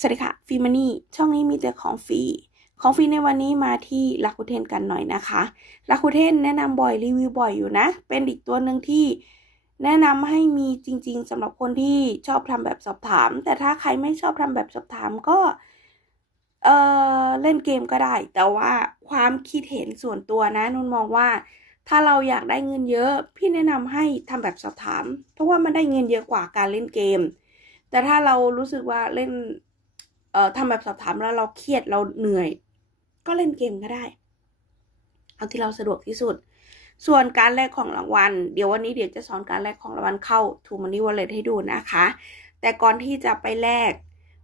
สวัสดีค่ะฟีมานี่ช่องนี้มีแต่ของฟรีของฟรีในวันนี้มาที่ลักคุเทนกันหน่อยนะคะลักคุเทนแนะนำบ่อยรีวิวบ่อยอยู่นะ เป็นอีกตัวหนึ่งที่แนะนำให้มีจริง ๆสำหรับคนที่ชอบทำแบบสอบถาม แต่ถ้าใครไม่ชอบทำแบบสอบถามก็เออเล่นเกมก็ได้ แต่ว่าความคิดเห็นส่วนตัวนะนุ่นมองว่า ถ้าเราอยากได้เงินเยอะ พี่แนะนำให้ทำแบบสอบถาม เพราะว่ามันได้เงินเยอะกว่าการเล่นเกม แต่ถ้าเรารู้สึกว่าเล่น ทำแบบสอบถามแล้วเราเครียดเราเหนื่อย ก็เล่นเกมก็ได้ เอาที่เราสะดวกที่สุด ส่วนการแลกของรางวัล เดี๋ยววันนี้เดี๋ยวจะสอนการแลกของรางวัลเข้า t ูมันนี่วอลเล็ตให้ดูนะคะ แต่ก่อนที่จะไปแลก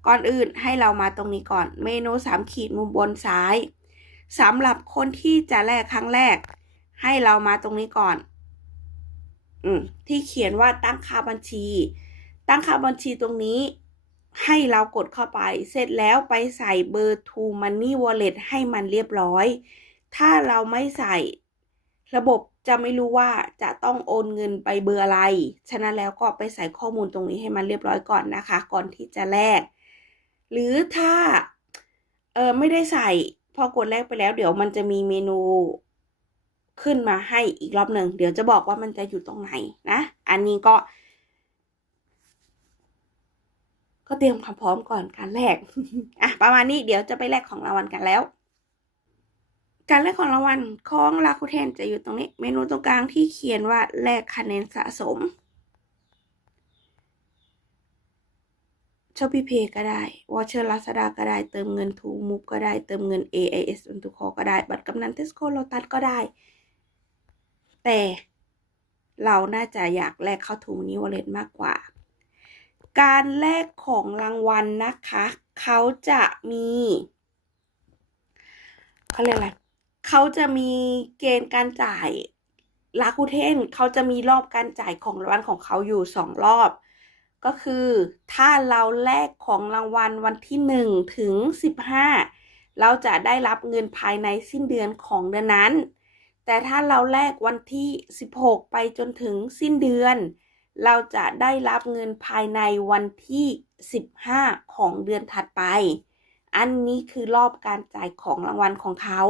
ก่อนอื่นให้เรามาตรงนี้ก่อน เมนูสามขีดมุมบนซ้ายสำหรับคนที่จะแลกครั้งแรก ให้เรามาตรงนี้ก่อน อืมที่เขียนว่าตั้งค่าบัญชี ตั้งค่าบัญชีตรงนี้ ให้เรากดเข้าไป เสร็จแล้วไปใส่เบอร์ To Money Wallet ให้มันเรียบร้อย ถ้าเราไม่ใส่ระบบจะไม่รู้ว่าจะต้องโอนเงินไปเบอร์อะไร ฉะนั้นแล้วก็ไปใส่ข้อมูลตรงนี้ให้มันเรียบร้อยก่อนนะคะ ก่อนที่จะแลก หรือถ้าเออไม่ได้ใส่พอกดแลกไปแล้ว เดี๋ยวมันจะมีเมนูขึ้นมาให้อีกรอบหนึ่ง เดี๋ยวจะบอกว่ามันจะอยู่ตรงไหนนะ อันนี้ก็ ก็เตรียมความพร้อมก่อนการแลกอะประมาณนี้เดี๋ยวจะไปแลกของรางวัลกันแล้ว การแลกของรางวัลของลาคูเทนจะอยู่ตรงนี้ เมนูตรงกลางที่เขียนว่าแลกคะแนนสะสมชอปปี้เพย์ก็ได้วอเชอร์ลาซาดาก็ได้ เติมเงินทูมูฟก็ได้ เติมเงิน AIS บนทุคอก็ได้ บัตรกำนันเทสโก้โลตัสก็ได้ แต่เราน่าจะอยากแลกเข้าทูนี้วอลเล็ตมากกว่า การแลกของรางวัลนะคะ เขาจะมีเขาเรียกอะไรเขาจะมีเกณฑ์การจ่ายลาคูเทนเขาจะมีรอบการจ่ายของรางวัลของเขาอยู่สองรอบ ก็คือถ้าเราแลกของรางวัลวันที่หนึ่งถึงสิบห้าเราจะได้รับเงินภายในสิ้นเดือนของเดือนนั้น แต่ถ้าเราแลกวันที่ 16 ไปจนถึงสิ้นเดือน เราจะได้รับเงินภายในวันที่ 15 ของเดือนถัดไป อันนี้คือรอบการจ่ายของรางวัลของเขา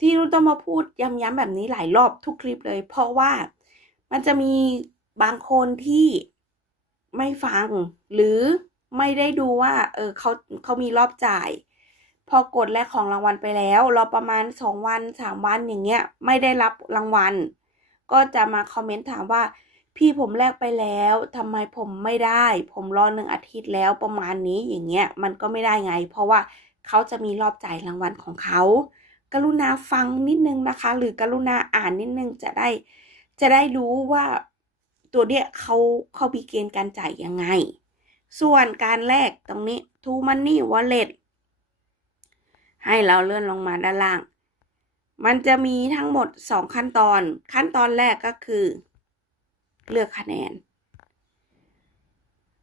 ที่นุ้ต้องมาพูดย้ำๆแบบนี้หลายรอบทุกคลิปเลย เพราะว่ามันจะมีบางคนที่ไม่ฟัง หรือไม่ได้ดูว่า เออเขาเขามีรอบจ่าย พอกดแลกของรางวัลไปแล้วรอประมาณสองวันสามวันอย่างเงี้ย ไม่ได้รับรางวัล ก็จะมาคอมเมนต์ถามว่า พี่ผมแลกไปแล้วทำไมผมไม่ได้ ผมรอหนึ่งอาทิตย์แล้วประมาณนี้อย่างเงี้ยมันก็ไม่ได้ไง เพราะว่าเขาจะมีรอบจ่ายรางวัลของเขา กรุณาฟังนิดนึงนะคะ หรือกรุณาอ่านนิดนึงจะได้ จะได้รู้ว่าตัวเนี้ยเขาเขามีเกณฑ์การจ่ายยังไง ส่วนการแลกตรงนี้ To Money Wallet ให้เราเลื่อนลงมาด้านล่าง มันจะมีทั้งหมด 2 ขั้นตอน ขั้นตอนแรกก็คือ เลือกคะแนน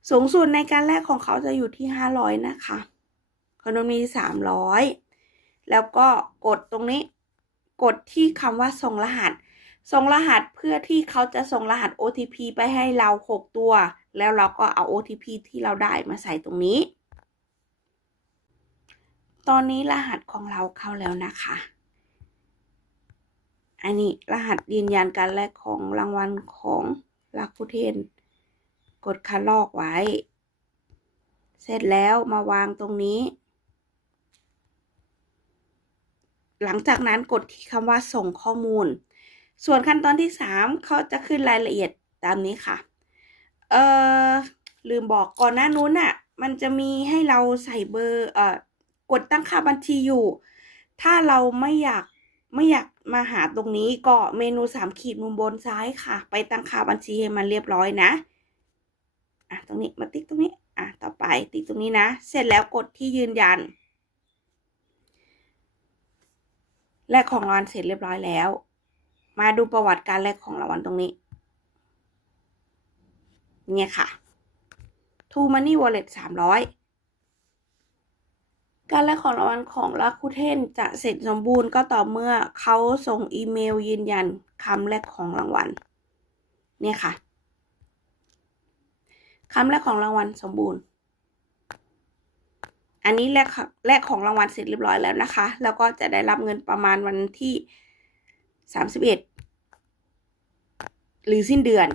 สูงสุดในการแลกของเขาจะอยู่ที่ 500 นะคะขนมมี300 แล้วก็กดตรงนี้ กดที่คำว่าส่งรหัส ส่งรหัสเพื่อที่เขาจะส่งรหัส OTP ไปให้เรา 6 ตัว แล้วเราก็เอา OTP ที่เราได้มาใส่ตรงนี้ ตอนนี้รหัสของเราเข้าแล้วนะคะอันนี้รหัสยืนยันการแลกของรางวัลของ ลักคุเทน กดคัดลอกไว้ เสร็จแล้วมาวางตรงนี้ หลังจากนั้นกดที่คำว่าส่งข้อมูล ส่วนขั้นตอนที่ 3 เขาจะขึ้นรายละเอียดตามนี้ค่ะ เออลืมบอกก่อนหน้านู้นน่ะ มันจะมีให้เราใส่เบอร์ เอ่อ กดตั้งค่าบัญชีอยู่ ถ้าเราไม่อยาก ไม่อยากมาหาตรงนี้ก็เมนูสามขีดมุมบนซ้ายค่ะ ไปตั้งค่าบัญชีให้มันเรียบร้อยนะ อะตรงนี้มาติ๊กตรงนี้ อะต่อไปติ๊กตรงนี้นะ เสร็จแล้วกดที่ยืนยัน แลกของรางวัลเสร็จเรียบร้อยแล้ว มาดูประวัติการแลกของรางวัลตรงนี้ เนี่ยค่ะ To Money Wallet 300 การแลกของรางวัลของลักคูเทนจะเสร็จสมบูรณ์ก็ต่อเมื่อเขาส่งอีเมลยืนยันคำแรกของรางวัลเนี่ยค่ะคำแรกของรางวัลสมบูรณ์ อันนี้แลกแลกของรางวัลเสร็จเรียบร้อยแล้วนะคะ แล้วก็จะได้รับเงินประมาณวันที่สามสิบเอ็ดหรือสิ้นเดือน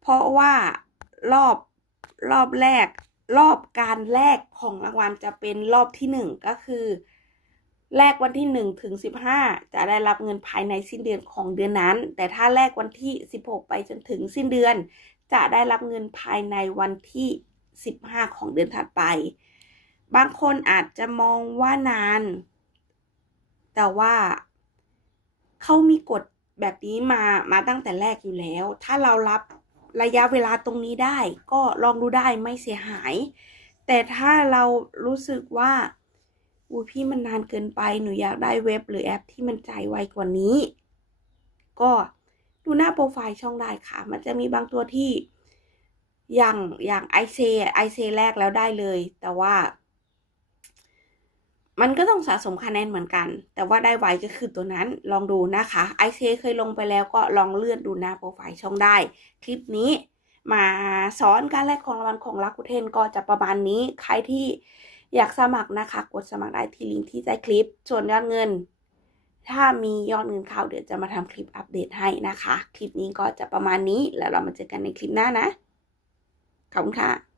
เพราะว่ารอบรอบแรก รอบการแลกของรางวัลจะเป็นรอบที่หนึ่งก็คือแลกวันที่หนึ่งถึงสิบห้าจะได้รับเงินภายในสิ้นเดือนของเดือนนั้น แต่ถ้าแลกวันที่สิบหกไปจนถึงสิ้นเดือน จะได้รับเงินภายในวันที่สิบห้าของเดือนถัดไป บางคนอาจจะมองว่านาน แต่ว่าเขามีกฎแบบนี้มามาตั้งแต่แรกอยู่แล้ว ถ้าเรารับ ระยะเวลาตรงนี้ได้ ก็ลองดูได้ไม่เสียหาย แต่ถ้าเรารู้สึกว่าอูพี่มันนานเกินไปหนูอยากได้เว็บหรือแอปที่มันจ่ายไวกว่านี้ ก็ดูหน้าโปรไฟล์ช่องได้ค่ะ มันจะมีบางตัวที่อย่างอย่างไอเซไอเซแรกแล้วได้เลย แต่ว่า มันก็ต้องสะสมคะแนนเหมือนกัน แต่ว่าได้ไวก็คือตัวนั้นลองดูนะคะไอเซเคยลงไปแล้วก็ลองเลื่อนดูหน้าโปรไฟล์ช่องได้ คลิปนี้มาสอนการแลกของรางวัลของลักคุเทนก็จะประมาณนี้ ใครที่อยากสมัครนะคะ กดสมัครได้ที่ลิงก์ที่ใต้คลิป ส่วนยอดเงิน ถ้ามียอดเงินเข้าเดี๋ยวจะมาทำคลิปอัปเดตให้นะคะ คลิปนี้ก็จะประมาณนี้แล้วเรามาเจอกันในคลิปหน้านะ ขอบคุณค่ะ